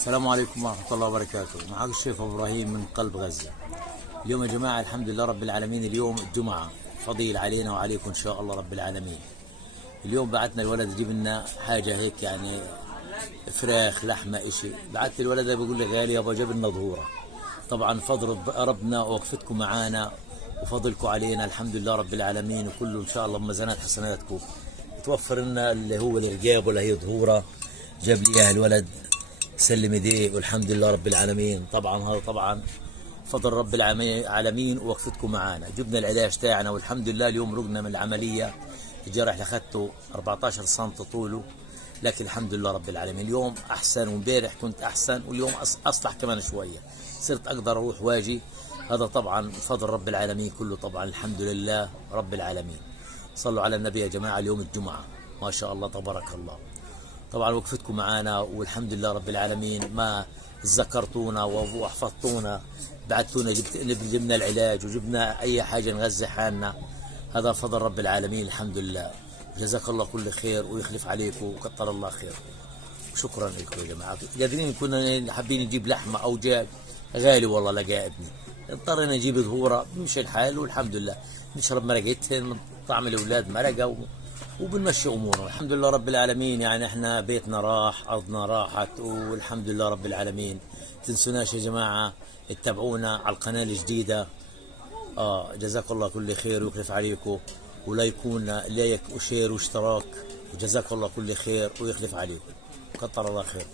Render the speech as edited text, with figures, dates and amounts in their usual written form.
السلام عليكم ورحمة الله وبركاته. معك الشيخ إبراهيم من قلب غزة. اليوم يا جماعة الحمد لله رب العالمين، اليوم الجمعة فضيل علينا وعليكم إن شاء الله رب العالمين. اليوم بعتنا الولد يجيب لنا حاجة هيك يعني فراخ لحمة إشي. بعت الولد بيقول لي غالي يابا جاب لنا ظهورة. طبعا فضل ربنا ووقفتكم معانا وفضلكم علينا الحمد لله رب العالمين، وكله إن شاء الله بميزانات حسناتكم توفر لنا اللي هو الرقاب ولا هي ظهورة. جاب لي إياها الولد سلم ايديه والحمد لله رب العالمين. طبعا هذا طبعا فضل رب العالمين ووقفتكم معانا. جبنا العلاج تاعنا والحمد لله. اليوم رقنا من العمليه، الجرح اللي اخذته 14 سم طوله، لكن الحمد لله رب العالمين اليوم احسن، وامبارح كنت احسن، واليوم اصلح كمان شويه، صرت اقدر اروح واجي. هذا طبعا فضل رب العالمين كله، طبعا الحمد لله رب العالمين. صلوا على النبي يا جماعه. اليوم الجمعه ما شاء الله تبارك الله. طبعا وقفتكم معنا والحمد لله رب العالمين، ما ذكرتونا وحفظتونا، بعتونا، جبنا العلاج وجبنا اي حاجه نغذي حالنا. هذا فضل رب العالمين الحمد لله. جزاك الله كل خير ويخلف عليكم وكتر الله خير. شكرا لكم يا جماعه. قادرين كنا حابين نجيب لحمه او دجاج، غالي والله لقى ابني، اضطرينا نجيب ظهوره، بمشي الحال والحمد لله. نشرب مرقتين، طعم الاولاد مرقه وبنمشي امورنا الحمد لله رب العالمين. يعني احنا بيتنا راح، ارضنا راحت، والحمد لله رب العالمين. تنسوناش يا جماعه تتابعونا على القناه الجديده. جزاك الله كل خير ويخلف عليكم، ولا يكون لايك وشير واشتراك، وجزاك الله كل خير ويخلف عليكم. كتر الله خير.